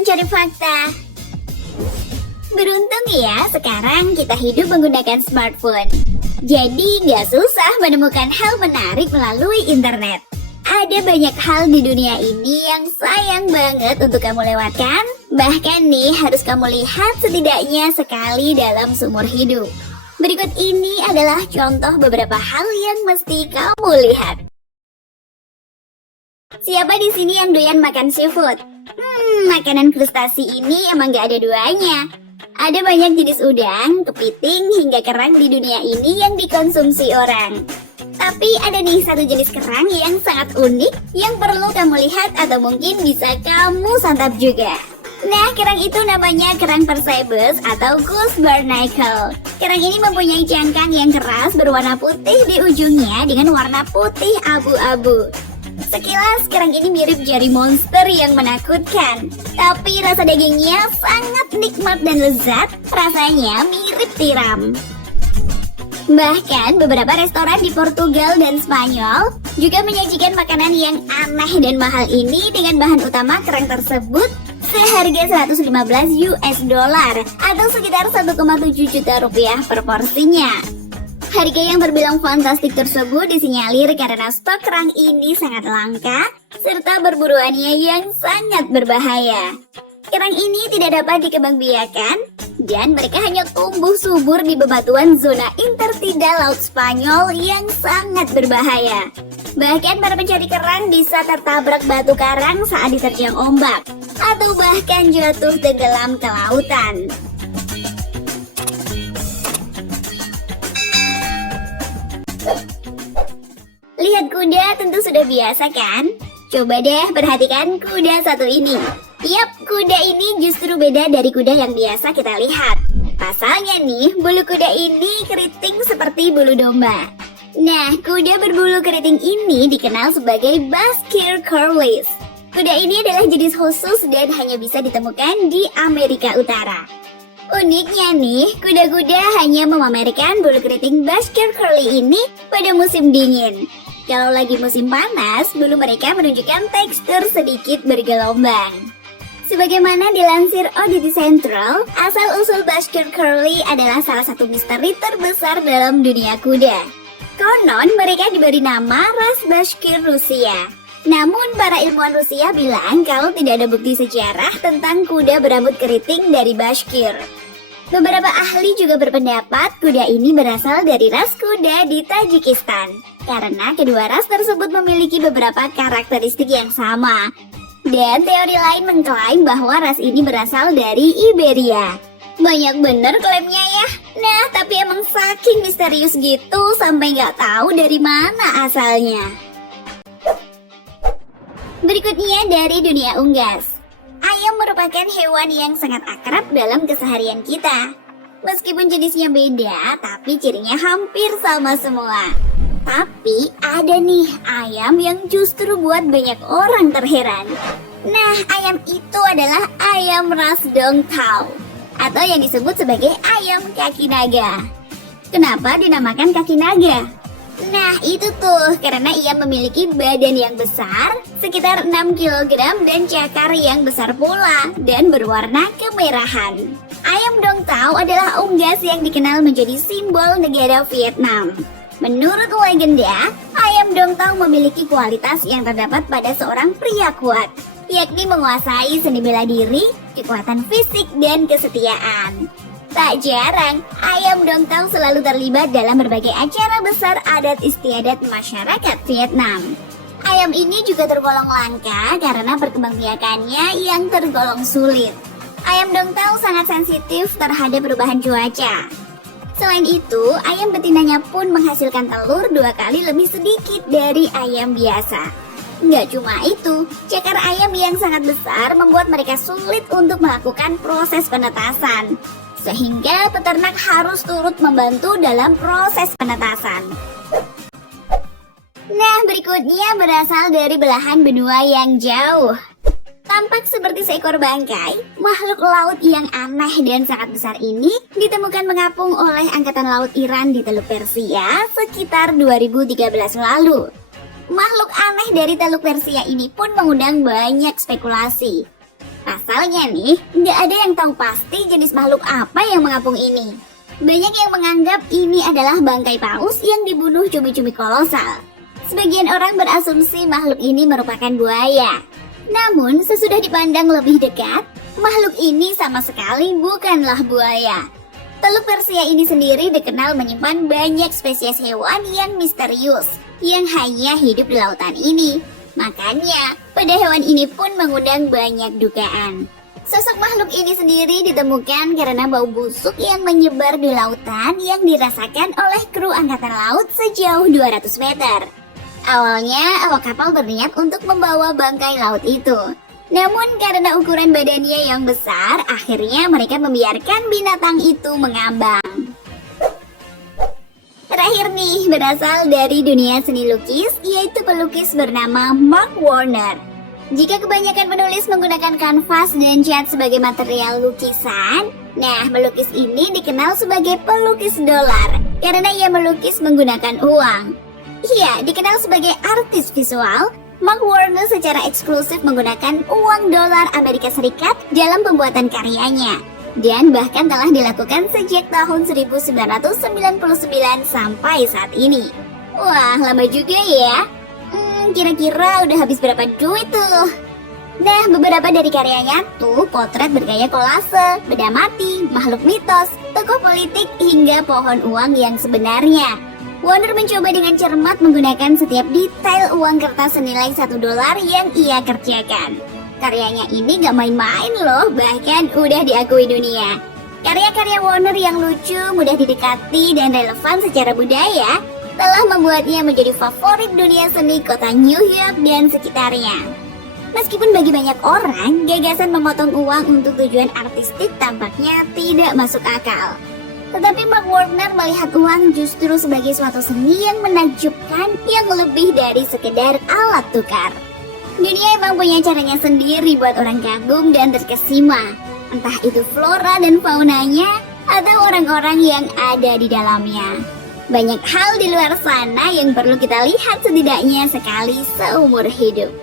pencari fakta. Beruntung ya, sekarang kita hidup menggunakan smartphone. Jadi nggak susah menemukan hal menarik melalui internet. Ada banyak hal di dunia ini yang sayang banget untuk kamu lewatkan. Bahkan nih harus kamu lihat setidaknya sekali dalam seumur hidup. Berikut ini adalah contoh beberapa hal yang mesti kamu lihat. Siapa di sini yang doyan makan seafood? Makanan krustasi ini emang gak ada duanya. Ada banyak jenis udang, kepiting, hingga kerang di dunia ini yang dikonsumsi orang. Tapi ada nih satu jenis kerang yang sangat unik yang perlu kamu lihat atau mungkin bisa kamu santap juga. Nah, kerang itu namanya kerang Persebus atau Goose Barnacle. Kerang ini mempunyai cangkang yang keras berwarna putih di ujungnya dengan warna putih abu-abu. Sekilas kerang ini mirip jari monster yang menakutkan. Tapi rasa dagingnya sangat nikmat dan lezat, rasanya mirip tiram. Bahkan beberapa restoran di Portugal dan Spanyol juga menyajikan makanan yang aneh dan mahal ini dengan bahan utama kerang tersebut seharga 115 US dollar atau sekitar 1,7 juta rupiah per porsinya. Harga yang terbilang fantastik tersebut disinyalir karena stok kerang ini sangat langka serta berburuannya yang sangat berbahaya. Kerang ini tidak dapat dikembangbiakan dan mereka hanya tumbuh subur di bebatuan zona intertidal Laut Spanyol yang sangat berbahaya. Bahkan para pencari kerang bisa tertabrak batu karang saat diterjang ombak atau bahkan jatuh tenggelam ke lautan. Lihat kuda tentu sudah biasa kan? Coba deh perhatikan kuda satu ini. Yap, kuda ini justru beda dari kuda yang biasa kita lihat. Pasalnya nih, bulu kuda ini keriting seperti bulu domba. Nah, kuda berbulu keriting ini dikenal sebagai Basque Curlies. Kuda ini adalah jenis khusus dan hanya bisa ditemukan di Amerika Utara. Uniknya nih, kuda-kuda hanya memamerkan bulu keriting Basque Curly ini pada musim dingin. Kalau lagi musim panas, bulu mereka menunjukkan tekstur sedikit bergelombang. Sebagaimana dilansir Oddity Central, asal-usul Basque Curly adalah salah satu misteri terbesar dalam dunia kuda. Konon mereka diberi nama ras Basque Rusia. Namun para ilmuwan Rusia bilang kalau tidak ada bukti sejarah tentang kuda berambut keriting dari Bashkir. Beberapa ahli juga berpendapat kuda ini berasal dari ras kuda di Tajikistan karena kedua ras tersebut memiliki beberapa karakteristik yang sama. Dan teori lain mengklaim bahwa ras ini berasal dari Iberia. Banyak bener klaimnya ya. Nah, tapi emang saking misterius gitu sampai nggak tahu dari mana asalnya. Berikutnya dari dunia unggas. Ayam merupakan hewan yang sangat akrab dalam keseharian kita. Meskipun jenisnya beda, tapi cirinya hampir sama semua. Tapi ada nih ayam yang justru buat banyak orang terheran. Nah, ayam itu adalah ayam ras dongtao atau yang disebut sebagai ayam kaki naga. Kenapa dinamakan kaki naga? Nah, itu tuh karena ia memiliki badan yang besar, sekitar 6 kg dan cakar yang besar pula dan berwarna kemerahan. Ayam dongtao adalah unggas yang dikenal menjadi simbol negara Vietnam. Menurut legenda, ayam dongtao memiliki kualitas yang terdapat pada seorang pria kuat, yakni menguasai seni bela diri, kekuatan fisik, dan kesetiaan. Tak jarang, ayam dongtao selalu terlibat dalam berbagai acara besar adat istiadat masyarakat Vietnam. Ayam ini juga tergolong langka karena perkembangbiakannya yang tergolong sulit. Ayam dongtao sangat sensitif terhadap perubahan cuaca. Selain itu, ayam betinanya pun menghasilkan telur 2 kali lebih sedikit dari ayam biasa. Nggak cuma itu, cakar ayam yang sangat besar membuat mereka sulit untuk melakukan proses penetasan. Sehingga peternak harus turut membantu dalam proses penetasan. Nah, berikutnya berasal dari belahan benua yang jauh. Tampak seperti seekor bangkai, makhluk laut yang aneh dan sangat besar ini ditemukan mengapung oleh Angkatan Laut Iran di Teluk Persia sekitar 2013 lalu. Makhluk aneh dari Teluk Persia ini pun mengundang banyak spekulasi. Pasalnya nih, nggak ada yang tahu pasti jenis makhluk apa yang mengapung ini. Banyak yang menganggap ini adalah bangkai paus yang dibunuh cumi-cumi kolosal. Sebagian orang berasumsi makhluk ini merupakan buaya. Namun, sesudah dipandang lebih dekat, makhluk ini sama sekali bukanlah buaya. Teluk Persia ini sendiri dikenal menyimpan banyak spesies hewan yang misterius, yang hanya hidup di lautan ini. Makanya, pada hewan ini pun mengundang banyak dugaan. Sosok makhluk ini sendiri ditemukan karena bau busuk yang menyebar di lautan yang dirasakan oleh kru angkatan laut sejauh 200 meter. Awalnya, awak kapal berniat untuk membawa bangkai laut itu. Namun karena ukuran badannya yang besar, akhirnya mereka membiarkan binatang itu mengambang. Terakhir nih, berasal dari dunia seni lukis, yaitu pelukis bernama Mark Warner. Jika kebanyakan penulis menggunakan kanvas dan cat sebagai material lukisan, nah melukis ini dikenal sebagai pelukis dolar karena ia melukis menggunakan uang. Ia dikenal sebagai artis visual. Mark Warner secara eksklusif menggunakan uang dolar Amerika Serikat dalam pembuatan karyanya, dan bahkan telah dilakukan sejak tahun 1999 sampai saat ini. Wah, lama juga ya. Kira-kira udah habis berapa duit tuh? Nah, beberapa dari karyanya tuh potret bergaya kolase, benda mati, makhluk mitos, tokoh politik, hingga pohon uang yang sebenarnya. Warner mencoba dengan cermat menggunakan setiap detail uang kertas senilai $1 yang ia kerjakan. Karyanya ini gak main-main loh, bahkan udah diakui dunia. Karya-karya Warner yang lucu, mudah didekati, dan relevan secara budaya telah membuatnya menjadi favorit dunia seni kota New York dan sekitarnya. Meskipun bagi banyak orang, gagasan memotong uang untuk tujuan artistik tampaknya tidak masuk akal. Tetapi Mark Warner melihat uang justru sebagai suatu seni yang menakjubkan yang lebih dari sekedar alat tukar. Dunia emang punya caranya sendiri buat orang kagum dan terkesima. Entah itu flora dan faunanya atau orang-orang yang ada di dalamnya. Banyak hal di luar sana yang perlu kita lihat setidaknya sekali seumur hidup.